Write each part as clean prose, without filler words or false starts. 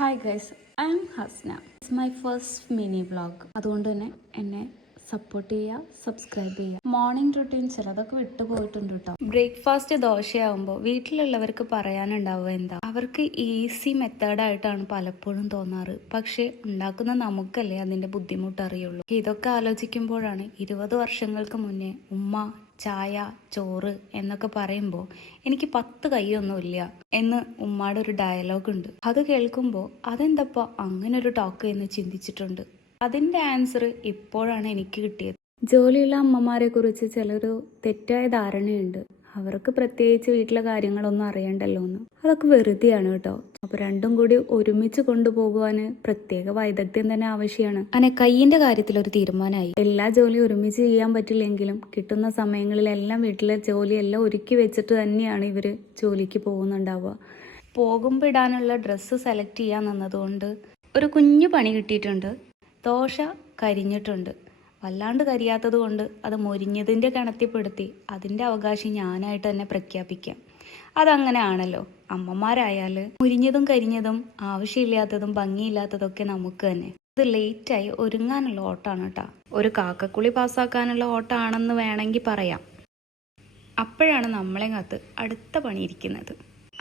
Hi guys, I M Hasna. It's my first mini vlog. അതുകൊണ്ട് തന്നെ എന്നെ സപ്പോർട്ട് ചെയ്യുക, സബ്സ്ക്രൈബ് ചെയ്യുക. മോർണിംഗ് റുട്ടീൻ ചിലതൊക്കെ വിട്ടുപോയിട്ടുണ്ട് കേട്ടോ. ബ്രേക്ക്ഫാസ്റ്റ് ദോശയാവുമ്പോൾ വീട്ടിലുള്ളവർക്ക് പറയാനുണ്ടാവുക എന്താ, അവർക്ക് ഈസി മെത്തേഡായിട്ടാണ് പലപ്പോഴും തോന്നാറ്. പക്ഷെ ഉണ്ടാക്കുന്ന നമുക്കല്ലേ അതിൻ്റെ ബുദ്ധിമുട്ട് അറിയുള്ളൂ. ഇതൊക്കെ ആലോചിക്കുമ്പോഴാണ് 20 വർഷങ്ങൾക്ക് മുന്നേ ഉമ്മ ചായ ചോറ് എന്നൊക്കെ പറയുമ്പോൾ എനിക്ക് 10 കൈയൊന്നുമില്ല എന്ന് ഉമ്മയുടെ ഒരു ഡയലോഗ് ഉണ്ട്. അത് കേൾക്കുമ്പോൾ അതെന്തപ്പോ അങ്ങനെ ഒരു ടോക്ക് എന്ന് ചിന്തിച്ചിട്ടുണ്ട്. അതിൻ്റെ ആൻസർ ഇപ്പോഴാണ് എനിക്ക് കിട്ടിയത്. ജോലിയുള്ള അമ്മമാരെ കുറിച്ച് ചിലൊരു തെറ്റായ ധാരണയുണ്ട്. അവർക്ക് പ്രത്യേകിച്ച് വീട്ടിലെ കാര്യങ്ങളൊന്നും അറിയണ്ടല്ലോ എന്ന്. അതൊക്കെ വെറുതെയാണ് കേട്ടോ. അപ്പൊ രണ്ടും കൂടി ഒരുമിച്ച് കൊണ്ടുപോകുവാന് പ്രത്യേക വൈദഗ്ധ്യം തന്നെ ആവശ്യമാണ്. അങ്ങനെ കൈയിന്റെ കാര്യത്തിൽ ഒരു തീരുമാനമായി. എല്ലാ ജോലിയും ഒരുമിച്ച് ചെയ്യാൻ പറ്റില്ലെങ്കിലും കിട്ടുന്ന സമയങ്ങളിലെല്ലാം വീട്ടിലെ ജോലിയെല്ലാം ഒരുക്കി വെച്ചിട്ട് തന്നെയാണ് ഇവര് ജോലിക്ക് പോകുന്നുണ്ടാവുക. പോകുമ്പോൾ ഇടാനുള്ള ഡ്രസ്സ് സെലക്ട് ചെയ്യാൻ നിന്നതുകൊണ്ട് ഒരു കുഞ്ഞു പണി കിട്ടിയിട്ടുണ്ട്. ദോശ കരിഞ്ഞിട്ടുണ്ട്. വല്ലാണ്ട് കരിയാത്തത് കൊണ്ട് അത് മൊരിഞ്ഞതിൻ്റെ കണത്തിൽപ്പെടുത്തി അതിൻ്റെ അവകാശം ഞാനായിട്ട് തന്നെ പ്രഖ്യാപിക്കാം. അതങ്ങനെ ആണല്ലോ, അമ്മമാരായാൽ മുരിഞ്ഞതും കരിഞ്ഞതും ആവശ്യമില്ലാത്തതും ഭംഗിയില്ലാത്തതൊക്കെ നമുക്ക് തന്നെ. ഇത് ലേറ്റായി ഒരുങ്ങാനുള്ള ഓട്ടാണ് കേട്ടോ. ഒരു കാക്കക്കുളി പാസ്സാക്കാനുള്ള ഓട്ടാണെന്ന് വേണമെങ്കിൽ പറയാം. അപ്പോഴാണ് നമ്മളെ കാത്ത് അടുത്ത പണി ഇരിക്കുന്നത്.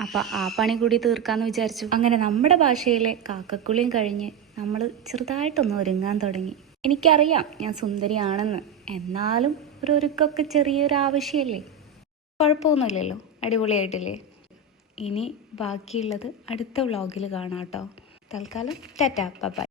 അപ്പം ആ പണി കൂടി തീർക്കാമെന്ന് വിചാരിച്ചു. അങ്ങനെ നമ്മുടെ ഭാഷയിലെ കാക്കക്കുളിയും കഴിഞ്ഞ് നമ്മൾ ചെറുതായിട്ടൊന്ന് ഒരുങ്ങാൻ തുടങ്ങി. എനിക്കറിയാം ഞാൻ സുന്ദരിയാണെന്ന്, എന്നാലും ഒരു ഒരുക്കൊക്കെ ചെറിയൊരു ആവശ്യമല്ലേ. കുഴപ്പമൊന്നുമില്ലല്ലോ, അടിപൊളിയായിട്ടില്ലേ. ഇനി ബാക്കിയുള്ളത് അടുത്ത വ്ളോഗിൽ കാണാം കേട്ടോ. തൽക്കാലം ടാറ്റാ, ബൈ.